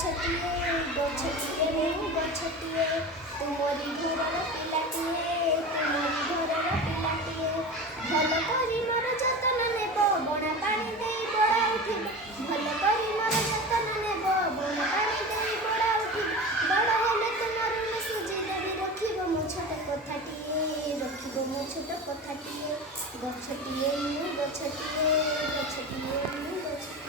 गछटिए गछटिए ମୁଁ ଗଛଟିଏ ତୁମରି ଘରର ପିଲାଟିଏ ତୁମରି ଘରର ପିଲାଟିଏ ଭଲ କରି ମୋର ଯତ୍ନ ନେବ ବଣା ପାଣି ଦେଇ ବଡ଼ ଉଠିବ ଭଲ କରି ମୋର ଯତ୍ନ ନେବ ବଣା ପାଣି ଦେଇ ବଡ଼ ଉଠିବ ବଡ଼ ହେଲେ ତୁମର ସୁଜି ଦେବି ରଖିବ ମୋ ଛୋଟ କଥାଟିଏ ରଖିବ ମୋ ଛୋଟ କଥାଟିଏ ଗଛଟିଏ ମୁଁ ଗଛଟିଏ ଗଛଟିଏ ମୁଁ ଗଛଟିଏ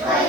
Bye.